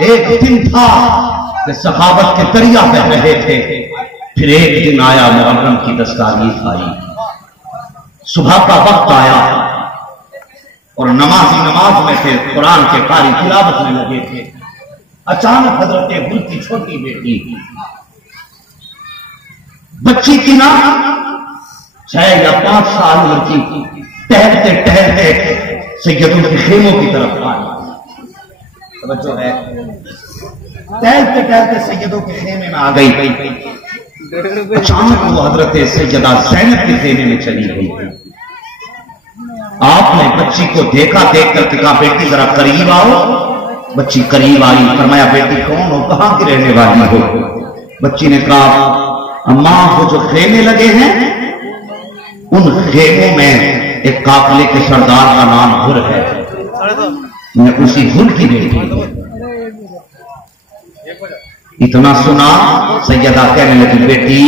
ایک دن تھا کہ صحابت کے دریا بہ رہے تھے، پھر ایک دن آیا محرم کی 10 تاریخ آئی، صبح کا وقت آیا اور نمازی نماز میں تھے، قرآن کے قاری تلاوت میں لگے تھے، اچانک حضرت گل کی چھوٹی بیٹی بچی کی نا 6 یا 5 سال عمر کی ٹہلتے ٹہلتے سیدوں کے خیموں کی طرف آئی، توجہ ہے، ٹہلتے ٹہلتے سیدوں کے خیمے میں آ گئی، اچانک وہ حضرت سیدہ زینب کے خیمے میں چلی گئی۔ آپ نے بچی کو دیکھا، دیکھ کر کہا بیٹی ذرا قریب آؤ۔ بچی قریب آئی، فرمایا بیٹی کون ہو، کہاں کی رہنے والی ہو؟ بچی نے کہا اماں وہ جو خیمے لگے ہیں ان خیموں میں ایک قافلے کے سردار کا نام ہر ہے، میں اسی ہر کی بیٹی ہوں۔ اتنا سنا سیدہ کہنے لگی بیٹی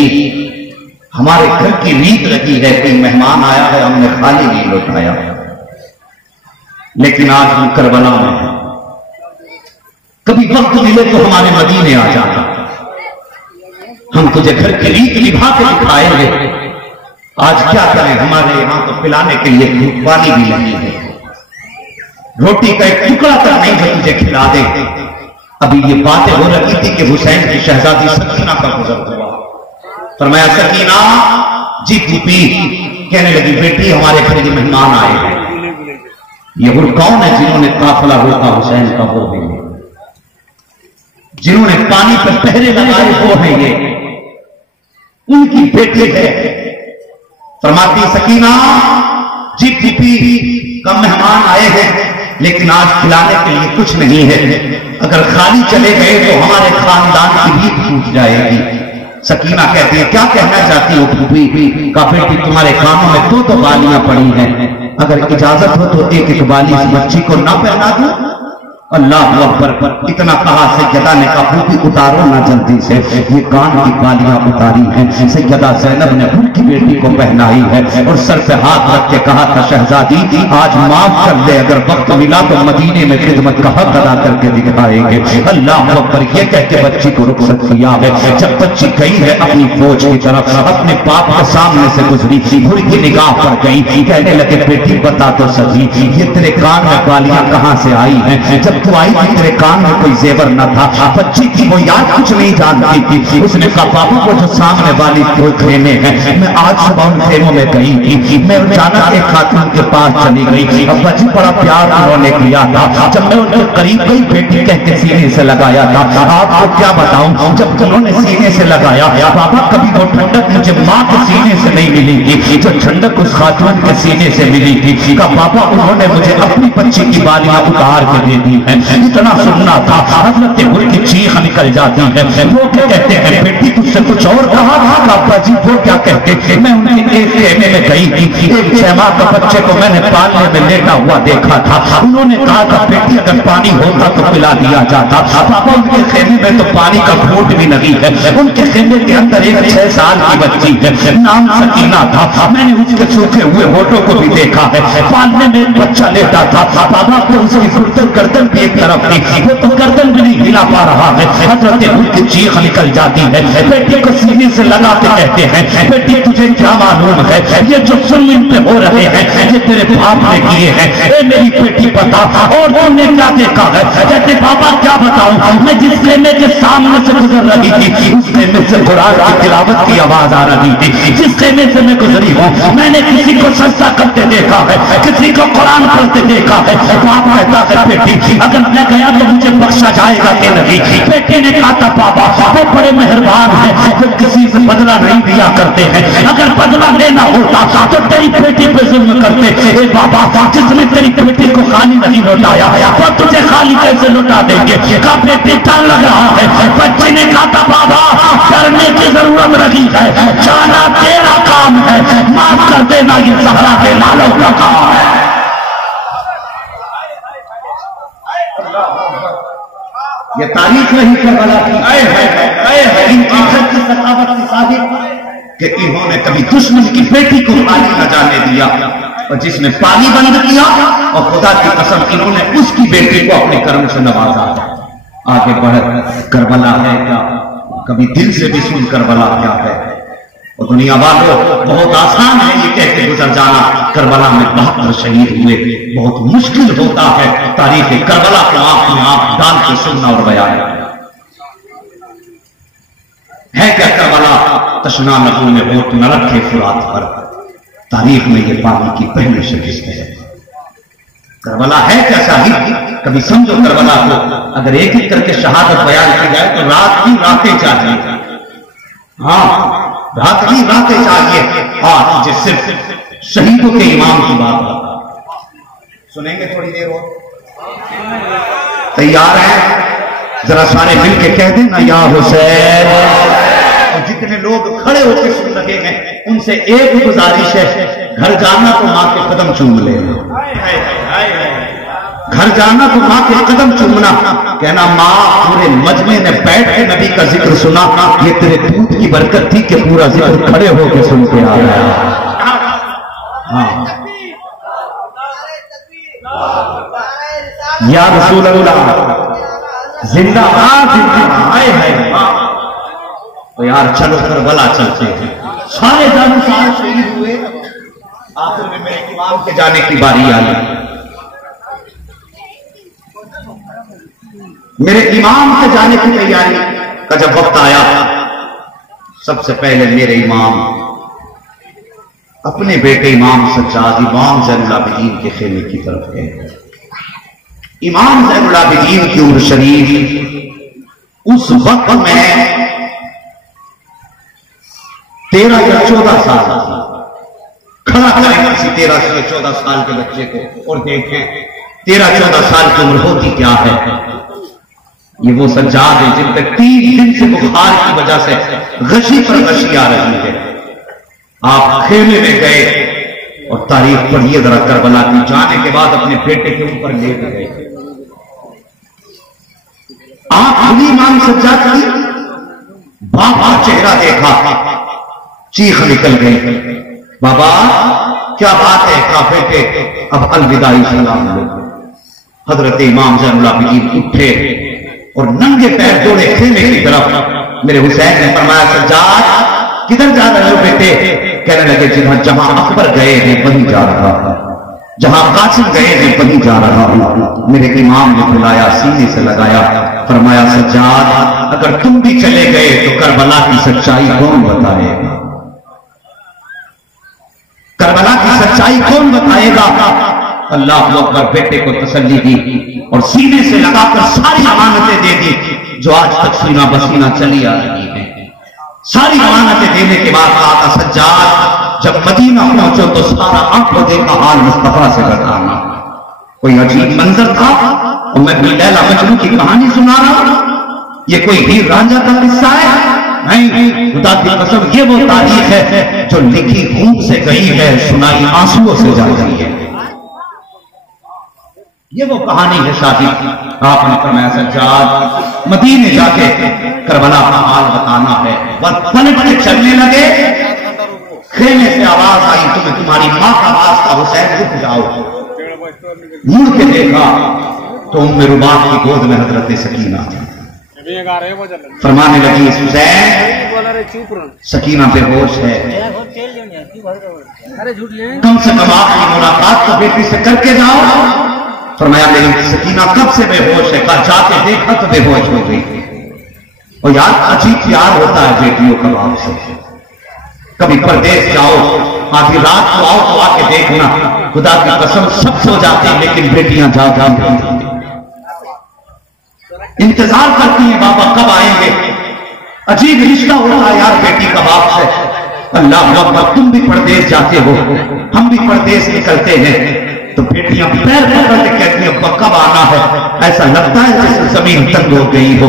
ہمارے گھر کی ریت لگی ہے، کوئی مہمان آیا ہے ہم نے خالی نہیں لوٹایا، لیکن آج ہم کربلا میں ہیں، کبھی وقت ملے تو ہمارے مدینے آ جانا، ہم تجھے گھر کی ریت نبھا کے دکھائیں گے۔ آج کیا کریں، ہمارے یہاں تو پلانے کے لیے پانی بھی نہیں ہے، روٹی کا ایک ٹکڑا تک نہیں جو تجھے کھلا دے۔ ابھی یہ باتیں ہو رہی تھی کہ حسین کی شہزادی سکینہ کا گزر ہوا، فرمایا سکینہ جی پی کہنے لگی بیٹی ہمارے گھر کے مہمان آئے ہیں۔ یہ وہ کون ہے جنہوں نے قافلہ روکا حسین کا؟ وہ ہیں جنہوں نے پانی پر پہرے لگائے، وہ ہیں یہ، ان کی بیٹی ہے۔ فرماتی سکینہ جی پی کا مہمان آئے ہیں لیکن آج کھلانے کے لیے کچھ نہیں ہے، اگر خالی چلے گئے تو ہمارے خاندان کی ریت ٹوٹ جائے گی۔ سکینہ کہتی ہے کیا کہنا چاہتی ہو پھوپھی؟ کا بیٹی تمہارے کانوں میں 2 بالیاں پڑی ہیں، اگر اجازت ہو تو ایک بالی اس بچی کو نہ پہنا دوں؟ اللہ اکبر، اتنا کہا سیدہ نے کہا پھوپھی اتارو نہ جلدی سے، یہ کان کی بالیاں اتاری ہیں۔ سیدہ زینب نے ان کی بیٹی کو پہنائی ہے اور سر پہ ہاتھ رکھ کے کہا تھا شہزادی آج معاف کر دے، اگر وقت ملا تو مدینے میں خدمت کا حق ادا کر کے دکھائیں گے۔ اللہ اکبر، یہ کہہ کے بچی کو رخصت کیا ہے۔ جب بچی گئی ہے اپنی فوج کی طرف، اپنے باپ کے سامنے سے گزری، بھر کی نگاہ پر گئی، کہنے لگے بیٹی بتا تو سچی یہ تیرے کان میں بالیاں کہاں سے آئی ہیں؟ جب تو آئی تھی تیرے کان میں کوئی زیور نہ تھا، بچی تھی وہ یاد کچھ نہیں جانتی تھی۔ اس نے کہا بابا وہ جو سامنے والی کوئی خیمے ہیں، میں آج صبح ان خیموں میں گئی تھی، میں اچانک ایک خاتون کے پاس چلی گئی، اب بچی بڑا پیار انہوں نے کیا تھا، جب میں ان کے قریب گئی بیٹی کہہ کے سینے سے لگایا تھا۔ آپ کو کیا بتاؤں، جب انہوں نے سینے سے لگایا بابا کبھی وہ ٹھنڈک مجھے ماں کے سینے سے نہیں ملی تھی جو ٹھنڈک اس خاتون کے سینے سے ملی تھی۔ کہا بابا انہوں نے مجھے اپنی بچی کی بالیاں اتار کے دے دی ہیں۔ اتنا سننا تھا حضرت گل کی چیخ نکل جاتی ہے، وہ کیا کہتے ہیں بیٹی تجھ سے کچھ اور کہا؟ ابا جی وہ کیا کہتے ہیں، میں ان کے ایک خیمے میں گئی تھی، ایک 6 ماہ کا بچے کو میں نے پالنے میں لیٹا ہوا دیکھا تھا، انہوں نے کہا تھا بیٹی اگر پانی ہوتا تو پلا دیا جاتا۔ پاپا ان کے خیمے میں تو پانی کا گھونٹ بھی نہیں ہے، ان کے خیمے کے اندر ایک 6 سال کی بچی ہے، نام سکینہ تھا، میں نے اس کے سوکھے ہوئے ہونٹوں کو بھی دیکھا ہے، پالنے میں ایک بچہ لیٹا تھا، بابا تو اس کی گردن بھی ایک طرف تھی، وہ تو گردن بھی نہیں ہلا پا رہا ہے۔ حضرت گل کی چیخ نکل جاتی ہے، بیٹی کو سینے سے لگا کے کہتے ہیں بیٹی تجھے کیا معلوم ہے یہ جو ظلم ان پہ ہو رہے ہیں یہ تیرے باپ نے کیے ہیں، اے میری بیٹی بتا اور تم نے کیا دیکھا ہے؟ کہتے بابا کیا بتاؤں، میں جس خیمے کے سامنے سے گزر رہی تھی اس خیمے سے قرآن کی تلاوت کی آواز آ رہی تھی، جس خیمے سے میں گزری ہوں میں نے کسی کو سجدہ کرتے دیکھا ہے، کسی کو قرآن پڑھتے دیکھا ہے۔ باپ کہتا ہے بیٹی اگر میں گیا تو مجھے بخشا جائے گا کہ نہیں؟ بیٹے نے کہا تھا بابا وہ بڑے مہربان ہیں، وہ کسی سے بدلہ نہیں دیا کرتے ہیں، اگر بدلہ لینا ہوتا تو تیری بیٹی پہ ظلم کرتے۔ اے بابا جس نے تیری بیٹی کو خالی نہیں لوٹایا وہ تجھے خالی کیسے لوٹا دیں گے؟ کہا بیٹی ٹال لگ رہا ہے۔ بچے نے کہا تھا بابا کرنے کی ضرورت رہی ہے، جانا تیرا کام ہے، معاف کر دینا یہ زہرا کے لالوں کا کام ہے۔ یہ تاریخ نہیں کربلا کی، ان کی خط کی ثقافت کی صادق کہ انہوں نے کبھی دشمن کی بیٹی کو پانی نہ جانے دیا، اور جس نے پانی بند کیا اور خدا کی قسم انہوں نے اس کی بیٹی کو اپنے کرم سے نوازا۔ آگے بڑھ کربلا ہے کیا، کبھی دل سے بھی سن کربلا کیا ہے. اور دنیا والوں بہت آسان ہے یہ کہہ کے گزر جانا کربلا میں 72 شہید ہوئے، بہت مشکل ہوتا ہے تاریخ کربلا کو آپ میں آپ ڈال کے سننا اور بیان ہے. کیا کربلا؟ تشنا لبوں میں ہوٹ نہ رکھے فرات پر، تاریخ میں یہ پانی کی پہلی شکست ہے. کربلا ہے کیا صاحب؟ کبھی سمجھو کربلا کو اگر ایک ایک کر کے شہادت بیان کی جائے تو رات کی راتیں چاہیے. ہاں رات کی راتیں چاہیے. آج جس صرف شہیدوں کے امام کی بات سنیں گے تھوڑی دیر اور. تیار ہیں؟ ذرا سارے مل کے کہہ دیں نا یا حسین. اور جتنے لوگ کھڑے ہو کے سن رہے ہیں ان سے ایک گزارش ہے، گھر جانا تو ماں کے قدم چوم لینا. گھر جانا تو ماں کے قدم چومنا، کہنا ماں پورے مجمع نے بیٹھ کے نبی کا ذکر سنا، یہ تیرے دودھ کی برکت تھی کہ پورا ذکر کھڑے ہو کے سن کے آ رہا ہے. ہاں یا رسول اللہ زندہ آئے ہے. تو یار چلو کربلا چلتے ہیں. سارے جانو سارے شہید ہوئے، آخر میں میرے امام کے جانے کی باری آئی. میرے امام کے جانے کی تیاری کا جب وقت آیا، سب سے پہلے میرے امام اپنے بیٹے امام سجاد امام زین العابدین کے خیمے کی طرف گئے. امام زین العابدین کی عمر شریف اس وقت میں 13 یا 14 سال تھی. کھڑا کریں کسی 13 سے 14 سال کے بچے کو اور دیکھیں 13-14 سال کی عمر ہوتی کیا ہے. یہ وہ سجاد ہے جن پہ 3 دن سے بخار کی وجہ سے غشی پر غشی آ رہی ہے. آپ خیمے میں گئے اور تاریخ پڑھیے ذرا کربلا کی. جانے کے بعد اپنے بیٹے کے اوپر لے گئے. آپ کھلی امام سجاد کی بابا چہرہ دیکھا، چیخ نکل گئی، بابا کیا بات ہے؟ کہا بیٹے اب الوداعی سلام لو. حضرت امام زین العابدین اٹھے اور ننگے پیر دوڑے خیمے کی طرف. میرے حسین نے فرمایا سجاد کدھر جا رہے ہو بیٹے؟ کہنے لگے جہاں اکبر گئے ہیں وہیں جا رہا ہوں، جہاں قاسم گئے ہیں وہیں جا رہا ہوں. میرے امام نے بلایا، سینے سے لگایا، فرمایا سجاد اگر تم بھی چلے گئے تو کربلا کی سچائی کون بتائے گا؟ کربلا کی سچائی کون بتائے گا؟ اللہ اکبر. بیٹے کو تسلی دی اور سینے سے لگا کر ساری امانتیں دے دی جو آج تک سینہ بسینہ چلی آ رہی ہیں. ساری امانتیں دینے کے بعد کہا سجاد جب مدینہ پہنچو تو سارا آنکھوں دیکھا حال مصطفیٰ سے بتانا. کوئی عجیب منظر تھا اور میں لیلا مجنون کی کہانی سنا رہا ہوں. یہ کوئی ہیر رانجھا کا قصہ ہے؟ نہیں، خدا کی قسم یہ وہ تاریخ ہے جو لکھی خون سے گئی ہے، سنائی آنسوؤں سے جا رہی ہے. یہ وہ کہانی ہے شاہد. آپ نے فرمایا سجاد مدینے جا کے کربلا کا حال بتانا ہے. پلٹ کے چلنے لگے، خیمے سے آواز آئی تمہیں تمہاری ماں کا راستہ حسین رک جاؤ. مڑ کے دیکھا تو ام رباط کی گود میں حضرت سکینہ تھی. فرمانے لگی حسین سکینہ بے ہوش ہے، کم سے کم آخری ملاقات تو بیٹی سے کر کے جاؤ. فرمایا میری سکینہ کب سے بے ہوش ہے؟ کہا جا کے دیکھا تو بے ہوش ہو گئی. اور یار عجیب پیار ہوتا ہے بیٹیوں کا باپ سے. کبھی پردیس جاؤ آدھی رات کو آؤ تو آ کے دیکھنا، خدا کی قسم سب سو جاتے ہیں لیکن بیٹیاں جا انتظار کرتی ہیں بابا کب آئیں گے. عجیب رشتہ ہوتا ہے یار بیٹی کا باپ سے. اللہ اکبر. تم بھی پردیس جاتے ہو، ہم بھی پردیس نکلتے ہیں تو بیٹیاں پیر پکڑ کے کہتی ہیں کب آنا ہے؟ ایسا لگتا ہے جیسے زمین تنگ ہو گئی ہو.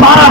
12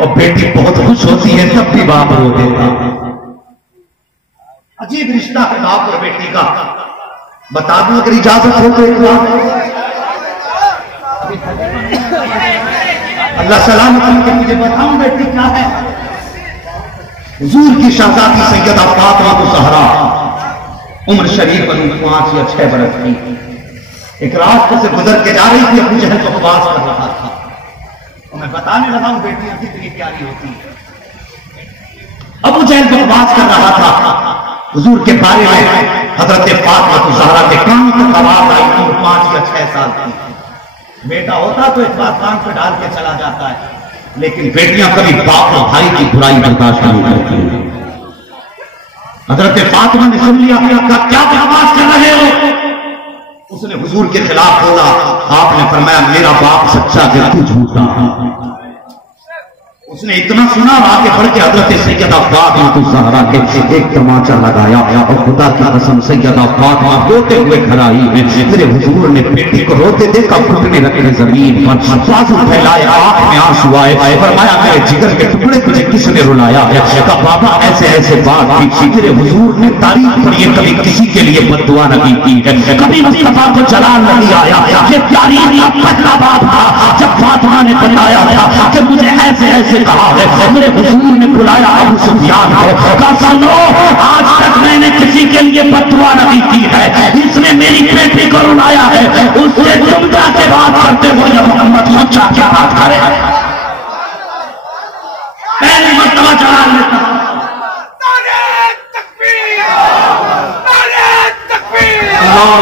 اور بیٹی بہت خوش ہوتی ہے تب بھی باپ رو دیتا. عجیب رشتہ ہے باپ اور بیٹی کا. بتا دوں اگر اجازت ہو تو ایک بات اللہ سلامت کہ مجھے بتاؤں بیٹی کیا ہے. حضور کی شہزادی سیدہ فاطمہ الزہرا عمر شریف 5 یا 6 برس کی ایک رات سے گزر کے جا رہی تھی. ابو جہل کو بکواس کر رہا تھا. اور میں بتانے لگا ہوں بیٹیاں کتنی پیاری ہوتی ہیں. ابو جہل کو بکواس کر رہا تھا حضور کے بارے میں. حضرت فاطمہ الزہرا کے کان تک آواز آئی. عمر 5 یا 6 سال کی. بیٹا ہوتا تو اس بات کان پہ ڈال کے چلا جاتا ہے, لیکن بیٹیاں کبھی باپ اور بھائی کی برائی برداشت نہیں کرتی ہیں. حضرت فاطمہ نے سن لیا کیا بکواس کر رہے ہو. اس نے حضور کے خلاف بولا. آپ نے فرمایا میرا باپ سچا ہے تو جھوٹا. اس نے اتنا سنا اور آگے بڑھ کے حضرت سیدہ فاطمہ الزہرا کے ایک تماچا لگایا. اور خدا کی قسم سیدہ فاطمہ روتے ہوئے گھر آئی ہے. میرے حضور نے بیٹی کو روتے دیکھا گھٹنے رکھے زمین پر, بازو پھیلائے, آنکھ میں آنسو آئے. فرمایا میرے جگر کے ٹکڑے تجھے کس نے رلایا ہے. کہا بابا ایسے ایسے بات کی. میرے حضور نے تعریف پڑھی ہے, کبھی کسی کے لیے بد دعا نہیں کی ہے, کبھی مصطفیٰ کو جلال نہیں آیا. یہ پیاری کا پہلا بات تھا جب فاطمہ نے بتایا تھا کہ مجھے ایسے ایسے کہا ہے. میرے حضور نے بلایا ابو سفیان کو, کہا سنو آج تک میں نے کسی کے لیے بد دعا نہیں کی ہے. اس نے میری بیٹی کو رلایا ہے. اس سے تم جا کے بات کرتے ہو یا محمد سچا کیا بات کرے. پہلی مرتبہ چلا لیتا. اللہ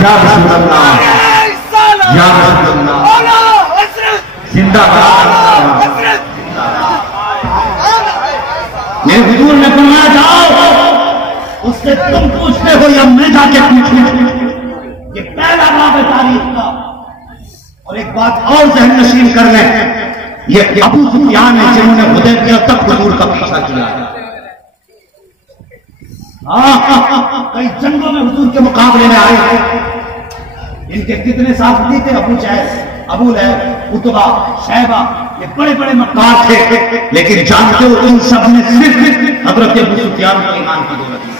یا رسول اللہ یا رسول اللہ زندہ باد. میرے حضور نے فرمایا جاؤ اس سے تم پوچھتے ہو یا میں جا کے پوچھوں. یہ پہلا باب ہے تاریخ کا. اور ایک بات اور ذہن نشین کر لیں, یہ ابو سفیان ہے جنہوں نے حدیبیہ تک حضور کا پیچھا کیا ہے. کئی جنگوں میں حضور کے مقابلے میں آئے ہیں. ان کے کتنے ساتھی تھے؟ ابو جہل, ابو لہب, عتبہ, شیبہ, یہ بڑے بڑے مکار تھے. لیکن جانتے ہو ان سب نے صرف حضرت ابو سفیان کو ایمان کی دولت دی.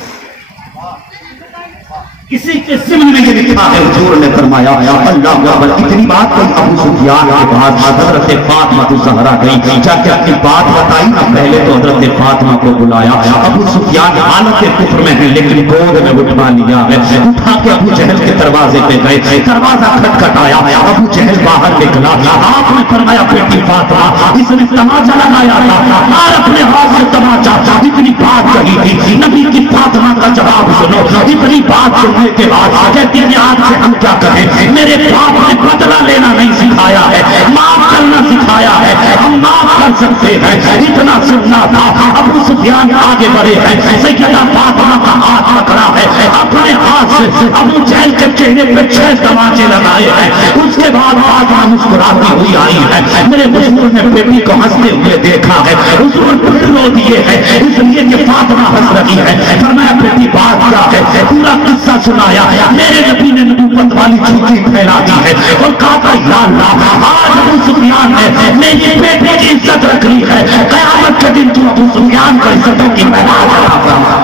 کسی کے ضمن میں یہ لکھا ہے حضور نے فرمایا اللہ اکبر. اتنی بات کوئی ابو سفیان کے بعد حضرت فاطمہ الزہرا گئی. جا کے اپنی بات بتائی نا, پہلے تو حضرت فاطمہ کو بلایا. ابو سفیان حالت کفر میں ہے لیکن گود میں اٹھا لیا ہے. اٹھا کے ابو جہل کے دروازے پہ گئے. دروازہ کھٹکھٹایا. ابو جہل باہر نکلا. آپ نے فرمایا بیٹی فاطمہ اس نے تماچا لگایا تھا اور اپنے ہاتھ سے تماچا. اتنی بات کہی تھی نبی کی فاطمہ کا جواب سنو. اتنی بات کے بعد کہتی ہے آج سے ہم کیا کریں. میرے باپ نے بدلہ لینا نہیں سکھایا ہے, معاف کرنا سکھایا ہے. ہم معاف کر سکتے ہیں. اتنا سننا تھا. ابو سفیان آگے بڑھے ہیں. سیدہ فاطمہ کا ہاتھ پکڑا ہے. اپنے ہاتھ سے ابو جہل کے چہرے پہ 6 تماچے لگائے ہیں. اس کے بعد فاطمہ مسکراتی ہوئی آئی ہے. میرے حضور نے بیٹی کو ہنستے ہوئے دیکھا ہے. حضور کو رو دیے ہیں اس لیے کہ فاطمہ ہنس رہی ہے. فرمایا بیٹی بات کیا ہے. پورا قصہ سنایا. میرے نبی نے نبوت والی جھوٹی پھیلا دی ہے اور کہا تھا یا اللہ آج ابو سفیان نے میری بیٹے کی عزت رکھ لی ہے. قیامت کے دن تو ابو سفیان کو عزتوں کی محنت کرا.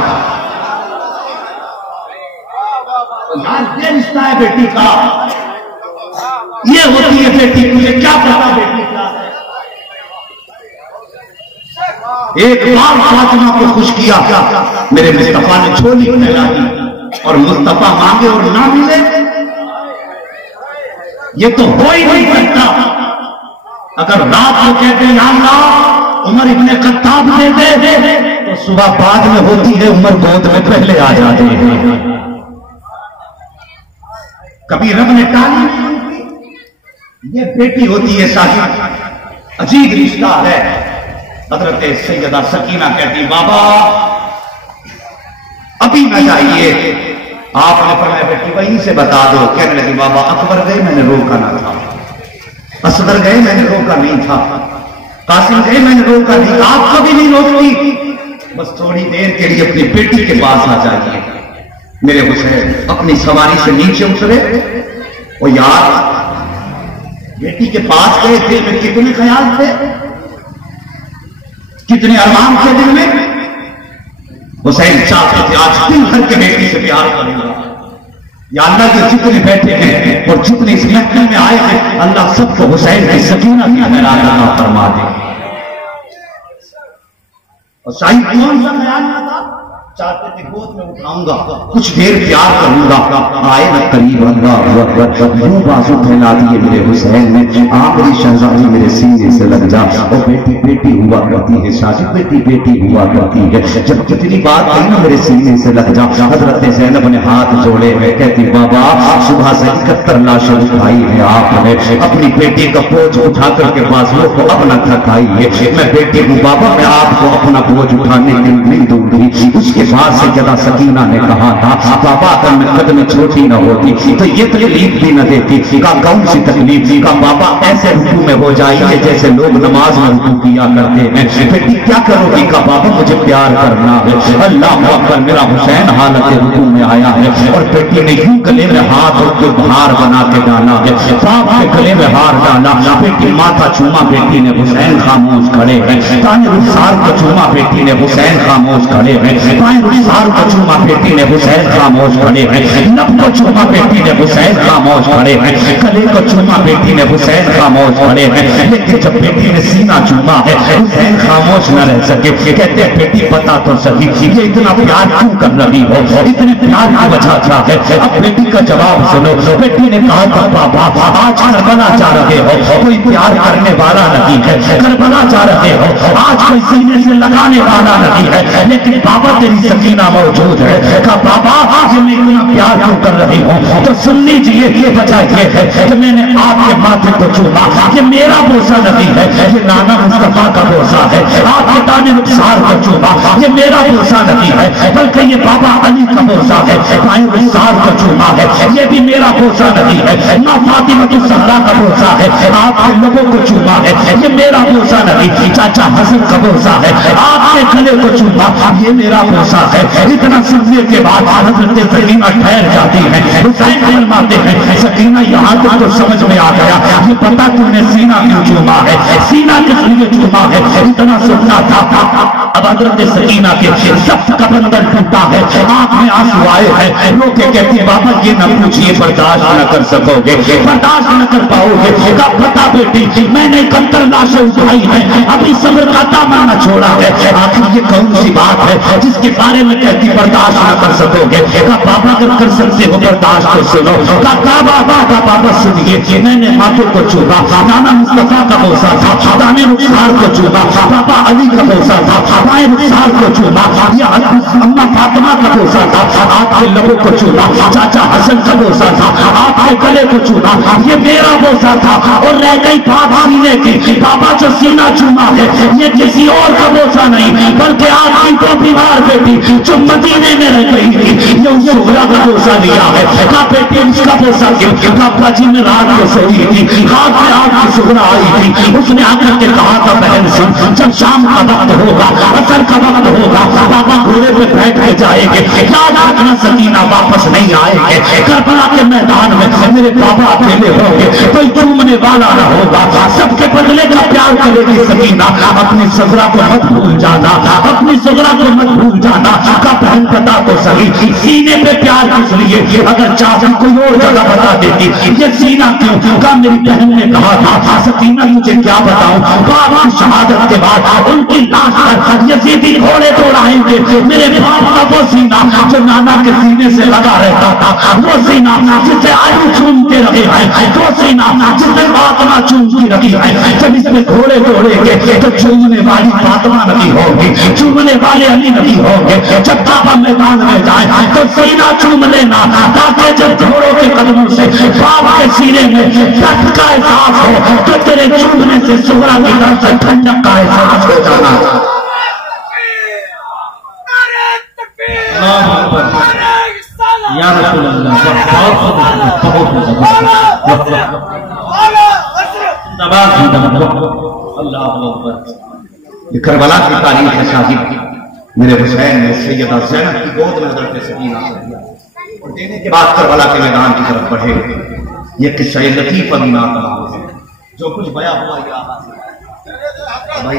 یہ رشتہ ہے بیٹی کا. یہ ہوتی ہے بیٹی. مجھے کیا پتا بیٹی کا. ایک بار فاطمہ کو خوش کیا میرے مصطفیٰ نے چھولی پھیلا دی. اور مصطفیٰ مانگے اور نہ ملے یہ تو ہو ہی نہیں سکتا. اگر رات کو کہتے یا اللہ عمر ابن خطاب دے دے تو صبح بعد میں ہوتی ہے عمر گود میں پہلے آ جاتے ہیں. کبھی رب نے ٹالی. یہ بیٹی ہوتی ہے صاحب. عجیب رشتہ ہے. حضرت سیدہ سکینہ کہتی بابا ابھی نہ جائیے. آپ نے فرمایا بیٹی وہیں سے بتا دو. کہنے لگی بابا اکبر گئے میں نے روکا نہ تھا, اصغر گئے میں نے روکا نہیں تھا, قاسم گئے میں نے روکا نہیں. آپ کبھی نہیں روکتی. بس تھوڑی دیر کے لیے اپنی بیٹی کے پاس آ جائیے. میرے حسین اپنی سواری سے نیچے اترے. اور یار بیٹی کے پاس گئے دل میں کتنے خیال تھے، کتنے ارمان تھے دل میں. حسین چاہتے تھے آج دل بھر کے بیٹی سے پیار کروں گا. یا اللہ کے جتنے بیٹھے ہیں اور جتنے اس محفل میں آئے ہیں اللہ سب کو حسین کی سکینہ کی خیرات عطا فرما دے. اور شاہی کون سا خیال نہ تھا، چاہتے تھے گود میں اٹھاؤں گا، کچھ دیر پیار کروں گا. آئے نہ قریب اللہ یوں بازو پھیلا دیے میرے حسین نے، آخری شہزادی میرے سینے سے لگ جا. اور بیٹی بیٹی ہوا کرتی ہے شاہد، بیٹی بیٹی ہوا کرتی ہے. جب کتنی بات آئی نا میرے سینے سے لگ جا، حضرت زینب نے ہاتھ جوڑے ہوئے کہتی بابا صبح سے 71 لاشیں اٹھائی ہے آپ نے، اپنی بیٹی کا بوجھ اٹھا کر کے بازوؤں کو اپنا تھکائی ہے. میں بیٹی ہوں بابا، میں آپ کو اپنا بوجھ اٹھانے کے نہیں دوں گی. اس کے بعد سیدہ سکینہ نے کہا تھا بابا اگر میں قد میں چھوٹی نہ ہوتی تو یہ تکلیف بھی نہ دیتی. کہا کون سی تکلیف؟ کہا بابا ایسے رکوع میں ہو جائیے جیسے لوگ نماز میں رکوع کیا کرتے ہیں. بیٹی کیا کرو گی؟ کہا بابا مجھے پیار کرنا ہے. اللہ اکبر، میرا حسین حالت رکوع میں آیا ہے اور بیٹی نے یوں گلے میں ہاتھ اور کوئی بہار بنا کے ڈالا ہے. باپ کے گلے میں ہار ڈالا، بیٹی ماتھا چوما، بیٹی نے حسین خاموش کھڑے ہیں. تانے رخسار کو چوما، بیٹی نے حسین خاموش کھڑے ہیں. تانے رخسار کو چوما، بیٹی نے حسین خاموش کھڑے ہیں. لب کو چوما، بیٹی نے حسین خاموش کھڑے ہیں. گلے کو چوما، بیٹی نے حسین خاموش کھڑے ہیں. لیکن جب بیٹی نے سینہ چوما ہے حسین خاموش نہ رہ سکے. کہتے ہیں بیٹی بتا تو صحیح یہ اتنا پیار کیوں کر رہی ہو، اتنے پیار کی وجہ کیا ہے؟ اب بیٹی کا جواب سنو. بیٹی نے کہا تھا بابا آج کربلا جا رہے ہو، کوئی پیار کرنے والا نہیں ہے. کربلا جا رہے ہو، آج کوئی سینے سے لگانے والا نہیں ہے، لیکن بابا تیری سکینہ موجود ہے. کہا بابا آج میں اتنا پیار کیوں کر رہی ہوں تو سن لیجیے یہ وجہ یہ ہے کہ میں نے آپ کے ماتھے کو چوما. یہ میرا بوسہ نہیں ہے، یہ نانا مصطفیٰ کا بوسہ ہے. آپ کے دانے رخسار کو چوما، یہ میرا بوسہ نہیں ہے بلکہ یہ بابا علی کا بوسہ ہے. دائیں رخسار کو چوما ہے، یہ بھی میرا بوسہ نہیں ہے. ماں فاطمہ الزہرا کا بوسہ ہے. آپ کے لوگوں کو چوما ہے، یہ میرا بوسہ نہیں. چاچا حسن کا بوسہ ہے، آپ کے گلے کو چوما، یہ میرا بوسہ ہے. اتنا سننے کے بعد حضرت سکینہ ٹھہر جاتی ہے. حسین فرماتے ہیں سکینہ یہاں تک تو سمجھ میں آ گیا، یہ پتا تم نے سینہ کیوں چوما ہے، سینہ کس لیے چوما ہے. اتنا سننا تھا. اب حضرت سکینہ کے سخت کا بندر ٹوٹا ہے، آنکھ میں آنسو آئے ہیں. رو کے کہتی ہے بابا یہ نہ پوچھئے، برداشت نہ کر سکو گے، برداشت نہ کر پاؤ گے. کہا پتا بیٹی میں نے 71 لاشیں اٹھائی ہیں، ابھی صبر کا دامن نہ چھوڑا ہے. آخر یہ کون سی بات ہے جس کے بارے میں کہتی برداشت نہ کر سکو گے؟ کہا بابا اگر کر سکتے ہو برداشت تو سنو. کہا بابا سنیے، میں نے ماتھے کو چوما، نانا مصطفیٰ کا بوسہ تھا. دانے رخسار کو چوما، بابا علی کا بوسہ تھا. بائیں رخسار کو چوما، یہ اماں فاطمہ کا بوسہ تھا. آپ کے لبوں کو چوما، چاچا حسن کا بوسہ تھا. آپ کے گلے کو چوما، یہ میرا بوسہ تھا. اور رہ گئی بات سینے کی، بابا جو سینہ چوما ہے یہ کسی اور کا بوسہ نہیں بلکہ آپ کی تو بیمار بیٹی جو مدینے میں رہ گئی تھی یہ اس سغرا کا بوسہ لیا ہے. کہا بیٹی اس کا بوسہ کیوں؟ کہا ابا جی میں رات کو سوئی تھی، رات میں آپ کی سغرا آئی تھی. اس نے آ کر کے کہا تھا بہن سن جب شام کا وقت ہوگا، عصر کا وقت ہوگا، بابا گھوڑے پہ بیٹھ کے جائیں گے، یاد رکھنا سکینہ واپس نہیں آئیں گے. کربلا کے میدان میں میرے بابا اکیلے ہوں گے، کوئی چومنے والا نہ ہوگا، سب کے بدلے کا پیار کرے گی سکینہ. اپنی سغرا کو مت بھول جانا، اپنی سغرا کو مت بھول جانا. کا بہن بتا تو صحیح سینے پہ پیار کس لیے؟ اگر چاہتی کوئی اور جگہ بتا دیتی یہ سینہ کیوں؟ کا میری بہن نے کہا تھا سکینہ مجھے کیا بتاؤں، بابا شہادت کے بعد ان کی لاش پر یزیدی گھوڑے دوڑائیں گے. میرے باپ کا وہ سینہ جو نانا کے سینے سے لگا رہتا تھا، وہ سینہ جسے آلو چومتے رہے ہیں، وہ سینہ جسے فاطمہ چومتی رہی ہے. جب اس میں گھوڑے دوڑیں گے تو چومنے والی فاطمہ نہیں ہوگی، چومنے والے علی نہیں ہوں گے. جب بابا میدان میں جائیں تو سینہ چوم لینا تاکہ جب گھوڑوں کے قدموں سے بابا کے سینے میں درد کا احساس ہو تو تیرے چومنے سے سغرا کی طرف سے ٹھنڈک کا احساس ہو جانا. یا رسول اللہ یہ کربلا کی تاریخ ہے صاحب. میرے حسین نے سیدہ زینب کی گود میں حضرت سکینہ سے دیا اور دینے کے بعد کربلا کے میدان کی طرف بڑھے. یہ قصہ لطیف ابھی نہ کہا ہے. جو کچھ بیان ہوا یہ آغاز ہے بھائی